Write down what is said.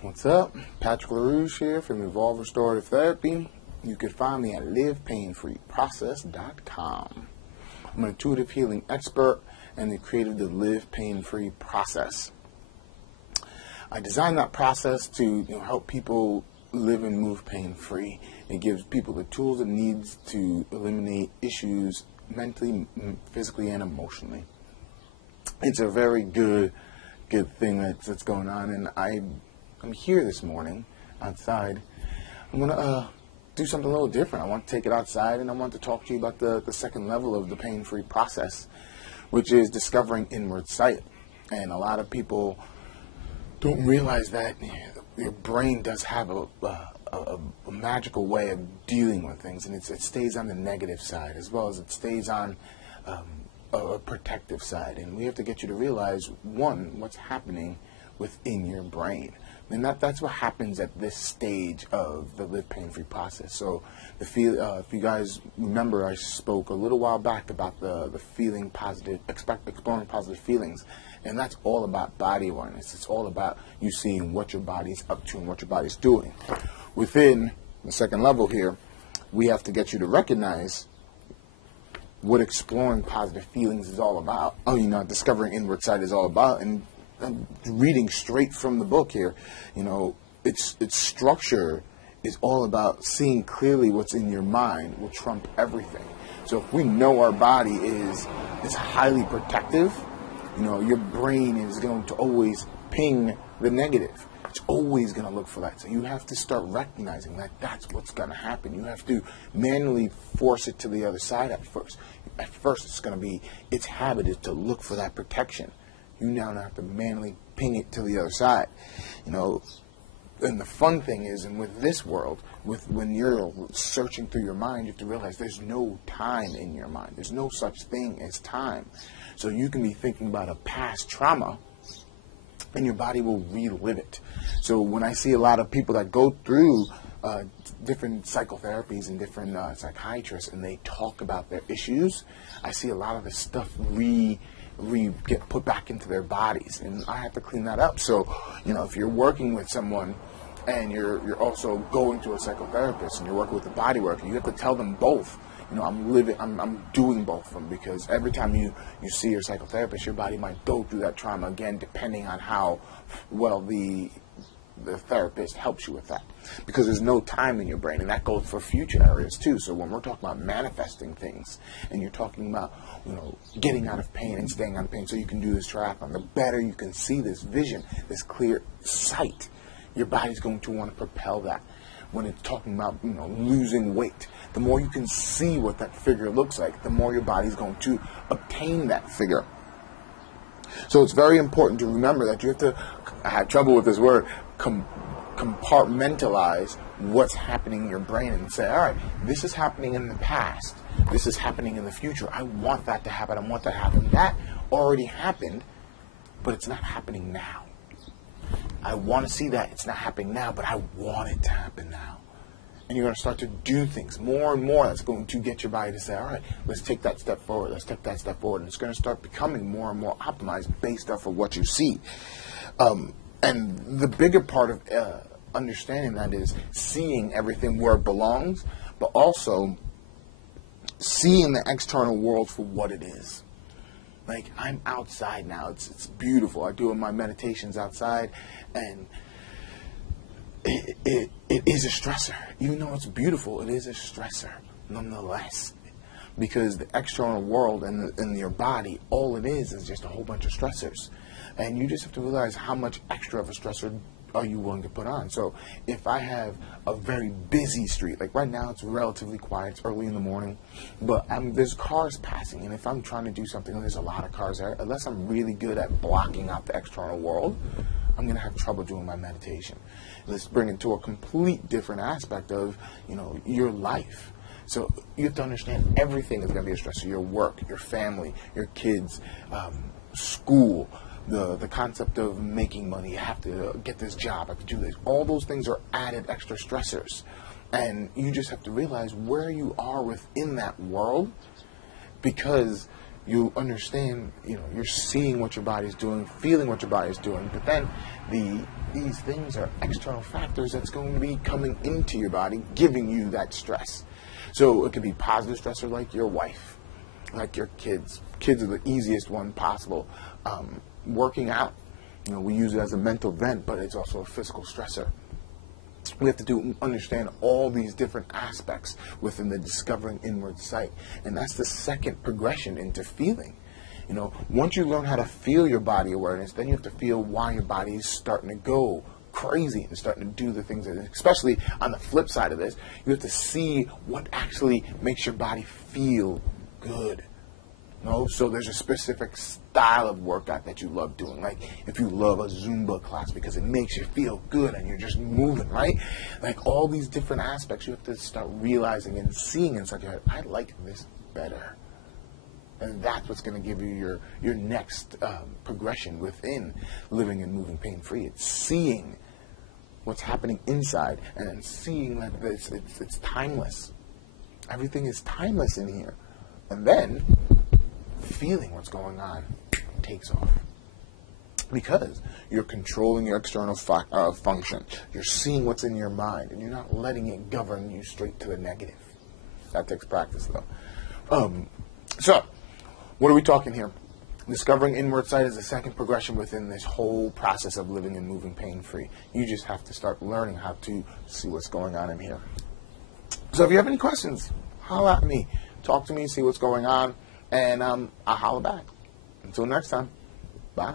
What's up? Patrick LaRouche here from Evolve Restorative Therapy. You can find me at livepainfreeprocess.com. I'm an intuitive healing expert and the creator of the Live Pain Free process. I designed that process to help people live and move pain free. It gives people the tools it needs to eliminate issues mentally, physically, and emotionally. It's a very good thing that's going on, and I'm here this morning outside. I'm going to do something a little different. I want to take it outside, and I want to talk to you about the second level of the pain-free process, which is discovering inward sight. And a lot of people don't realize that your brain does have a magical way of dealing with things, and it stays on the negative side as well as it stays on a protective side. And we have to get you to realize, one, what's happening within your brain. And that's what happens at this stage of the Live Pain-Free process. So if you guys remember, I spoke a little while back about the feeling positive, exploring positive feelings. And that's all about body awareness. It's all about you seeing what your body's up to and what your body's doing. Within the second level here, we have to get you to recognize what exploring positive feelings is all about. Discovering inward sight is all about. And I'm reading straight from the book here. Its structure is all about seeing clearly what's in your mind will trump everything. So if we know our body is highly protective, your brain is going to always ping the negative. It's always going to look for that. So you have to start recognizing that that's what's going to happen. You have to manually force it to the other side at first. At first, it's going to be, its habit is to look for that protection. You now have to manually ping it to the other side. And the fun thing is, and with this world, when you're searching through your mind, you have to realize there's no time in your mind. There's no such thing as time. So you can be thinking about a past trauma, and your body will relive it. So when I see a lot of people that go through different psychotherapies and different psychiatrists, and they talk about their issues, I see a lot of this stuff get put back into their bodies, and I have to clean that up. So, if you're working with someone and you're also going to a psychotherapist and you're working with a body worker, you have to tell them both. I'm doing both of them, because every time you see your psychotherapist, your body might go through that trauma again, depending on how well the therapist helps you with that, because there's no time in your brain, and that goes for future areas too. So when we're talking about manifesting things, and you're talking about getting out of pain and staying out of pain so you can do this triathlon, the better you can see this vision, this clear sight, your body's going to want to propel that. When it's talking about losing weight, the more you can see what that figure looks like, the more your body's going to obtain that figure. So it's very important to remember that you have to, I had trouble with this word, compartmentalize what's happening in your brain and say, all right, this is happening in the past. This is happening in the future. I want that to happen. I want that to happen. That already happened, but it's not happening now. I want to see that. It's not happening now, but I want it to happen now. And you're going to start to do things more and more. That's going to get your body to say, all right, let's take that step forward. Let's take that step forward. And it's going to start becoming more and more optimized based off of what you see. And the bigger part of understanding that is seeing everything where it belongs, but also seeing the external world for what it is. Like, I'm outside now. It's beautiful. I do my meditations outside, and it is a stressor. Even though it's beautiful, it is a stressor nonetheless. Because the external world and your body, all it is just a whole bunch of stressors. And you just have to realize how much extra of a stressor are you willing to put on. So if I have a very busy street, like right now it's relatively quiet, it's early in the morning, but there's cars passing, and if I'm trying to do something and there's a lot of cars there, unless I'm really good at blocking out the external world, I'm going to have trouble doing my meditation. Let's bring it to a complete different aspect of, your life. So you have to understand everything is going to be a stressor. Your work, your family, your kids, school, the concept of making money. You have to get this job, I have to do this. All those things are added extra stressors. And you just have to realize where you are within that world, because you understand, you're seeing what your body's doing, feeling what your body's doing, but then the these things are external factors that's going to be coming into your body, giving you that stress. So it could be positive stressor like your wife, like your kids. Kids are the easiest one possible. Working out, we use it as a mental vent, but it's also a physical stressor. We have to understand all these different aspects within the discovering inward sight. And that's the second progression into feeling. Once you learn how to feel your body awareness, then you have to feel why your body is starting to go crazy and starting to do the things that, especially on the flip side of this, you have to see what actually makes your body feel good. So there's a specific style of workout that you love doing. Like if you love a Zumba class because it makes you feel good and you're just moving, right? Like all these different aspects you have to start realizing and seeing inside your head. I like this better. And that's what's going to give you your next progression within living and moving pain-free. It's seeing what's happening inside and then seeing that it's timeless. Everything is timeless in here. And then feeling what's going on takes off. Because you're controlling your external function. You're seeing what's in your mind, and you're not letting it govern you straight to the negative. That takes practice, though. So, what are we talking here? Discovering inward sight is the second progression within this whole process of living and moving pain-free. You just have to start learning how to see what's going on in here. So if you have any questions, holler at me. Talk to me, see what's going on, and I'll holler back. Until next time, bye.